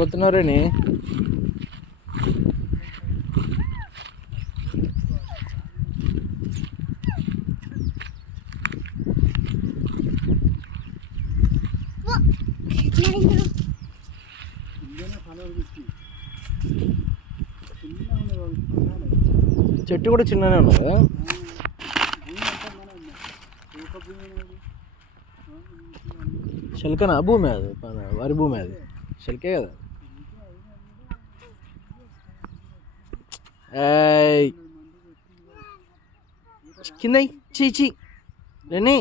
పోతున్నారని చెట్టు కూడా చిన్ననే ఉన్నది కదా. శల్కనా భూమి అది, వరి భూమి అది, శల్కే కదా. కింద చీ లేని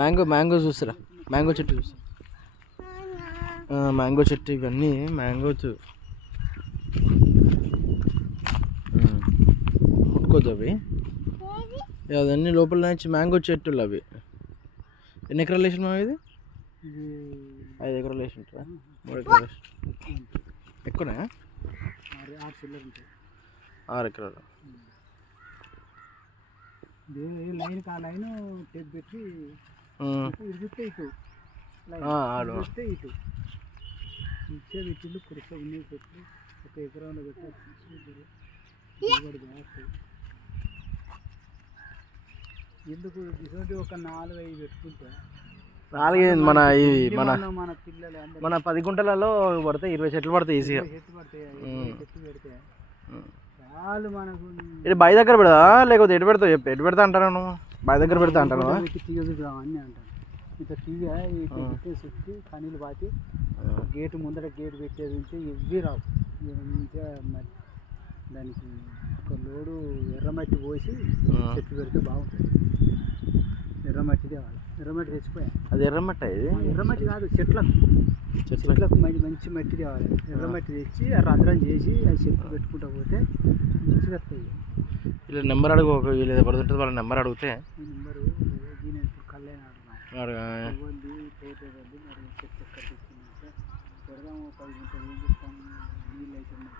మ్యాంగో చూసారా, మ్యాంగో చెట్టు చూసా, మ్యాంగో చెట్టు ఇవన్నీ మ్యాంగో ముట్టుకోద్దు అవి, అవన్నీ లోపల నుంచి మ్యాంగో చెట్టులు అవి. ఎన్ని ఎకరాలు వేసిన మా ఇది? 5 ఎకరాలు వేసి ఉంటారా? 3 ఎకరాలు ఎక్కువనా? 6 ఎకరాలు. ఆడు ఎందుకు ఇటువంటి ఒక 4-5 పెట్టుకుంటే 4 మన 10 గుంటలలో పడతాయి, 20 చెట్లు పడతాయి ఈజీగా. చాలు మనకు. ఇది బావి దగ్గర పెడదా లేకపోతే ఎటు పెడతావు చెప్పి? ఎటు పెడతా అంటాను నువ్వు? బావి దగ్గర పెడతా అంటాను అన్నీ అంటాను. ఇంత తీగ చుట్టి కనీళ్ళు పాతి గేటు ముందర గేటు పెట్టేది ఉంటే ఇవి రావు. మంచిగా దానికి ఒక లోడు ఎర్రమట్టి పోసి చెట్టు పెడితే బాగుంటుంది. ఎర్రమట్టి తేవాలి, ఎర్రమట్టి తెచ్చిపోయా. అది ఎర్రమట్టి? ఇది ఎర్రమట్టి కాదు, చెట్లకు మంచి మట్టి తేవాలి. ఎర్రమట్టి తెచ్చి రంధ్రం చేసి అది చెట్లు పెట్టుకుంటూ పోతే మంచిగా వస్తాయి. ఇలా నెంబర్ అడుగు, వీళ్ళు పడుతుంటుంది వాళ్ళ నెంబర్ అడిగితే. నెంబరు దీని ఇప్పుడు కళ్ళైనా మరి చెట్లు ఎక్కడ తీసుకున్నాక పెడదాము. 10 గుంటలు ఏం చెప్తాము, నీళ్ళు అవుతున్నాయి.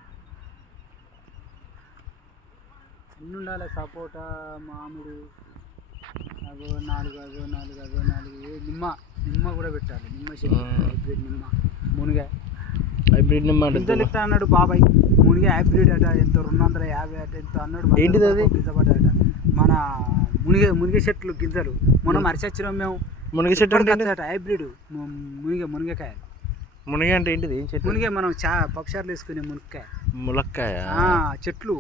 అన్నీ ఉండాలి. సపోటా, మామిడి, అగో 4 నిమ్మ కూడా పెట్టాలి. నిమ్మ చెట్టు, హైబ్రిడ్ నిమ్మ, మునిగాయ. హైబ్రిడ్ నిమ్మ గింజలు ఇస్తా అన్నాడు బాబాయ్. మునిగాయ హైబ్రిడ్ అట, ఎంతో 250 అట ఎంతో అన్నాడు. ఏంటిది అది? గింజపడ్డాట మన మునిగే చెట్లు గింజలు. మనం అరిసొచ్చినాం మేము. మునిగే చెట్టు అట హైబ్రిడ్ మునిగకాయలు. మునిగ అంటే ఏంటిది? ఏం చెట్టు? మునిగే మనం పక్షాలు వేసుకునే మునక్కాయ, ములక్కాయ చెట్లు.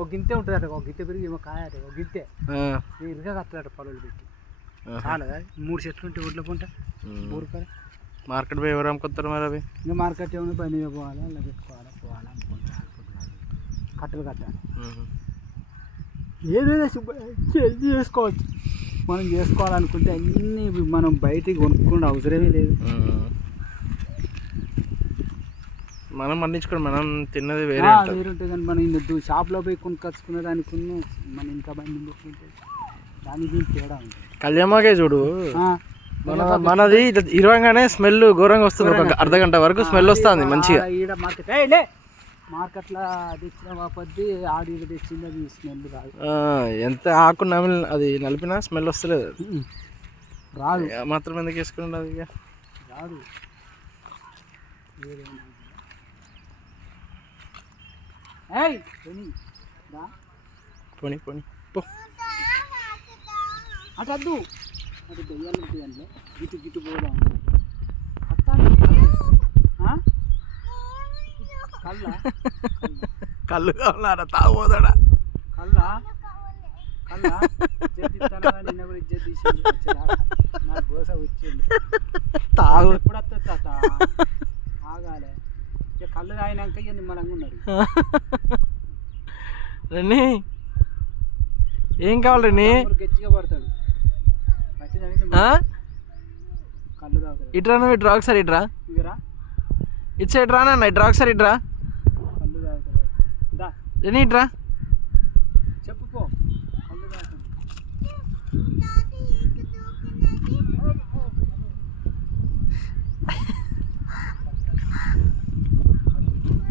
ఒక గింతే ఉంటుందట, ఒక గింత పెరిగి ఏమో కాయ అట, ఒక గింతే ఇరుగా కత్తదట పొలాలు పెట్టి. చాలా 3 చెట్లు ఉంటే ఒడ్ల పంట ఊరుకాయ. మార్కెట్ పోయి ఎవరు అమ్ముకొస్తారు మరి అవి? ఇంకా మార్కెట్ ఏమైనా పని పోవాలి, అలా పెట్టుకోవాలి, పోవాలి కట్టలు కట్టాలి. ఏదైనా చేసుకోవచ్చు. మనం చేసుకోవాలనుకుంటే అన్నీ మనం బయటికి కొనుక్కునే అవసరమే లేదు. మనం పండించుకోండి, మనం తిన్నది వేరే ఉంటుంది. కానీ మనం షాప్లో పోయి కొనుక్కొచ్చుకునే దానికి మనం ఇంకా బండి దానికి తేడా ఉంటుంది. కళ్యాణమాకే చూడు, మనది ఇరవంగానే స్మెల్ ఘోరంగా వస్తుంది. ఒక అర్ధగంట వరకు స్మెల్ వస్తుంది మంచిగా. ఈడ మార్కెట్లో తెచ్చిన కొద్ది ఆడి తెచ్చింది అది స్మెల్ రాదు. ఎంత ఆకు అది నలిపినా స్మెల్ వస్తలేదు, రాదు. మాత్రం ఎందుకు వేసుకుని అది రాదు. పోనీ పో అటద్దు, అది దెయ్యాలు ఉంటాయండి. గిట్టు పోదాం. కళ్ళు కావాలరా? తాగోదాడా నిన్న కూడా ఇజ్జత్ తీసింది. నాకు గోస వచ్చింది. తాగు ఎప్పుడు వస్తుంది తాత? ఆగాలి. ఇక కళ్ళు తాగినాక ఇక నిమ్మలంగా ఉన్నారు. రండి, ఏం కావాలి రండి? గట్టిగా పడతాడు. కళ్ళు తాగుతాడు. ఇట్రా, నువ్వు ఇట్రా ఒకసారి, ఇట్రా ఇగరా, ఇటు సైడ్ రా నాన్న, ఇట్రా ఒకసారి, ఇట్రా కళ్ళు తాగుతాడు. రండి ఇట్రా. చెప్పు పో, కళ్ళు తాగుతాడు.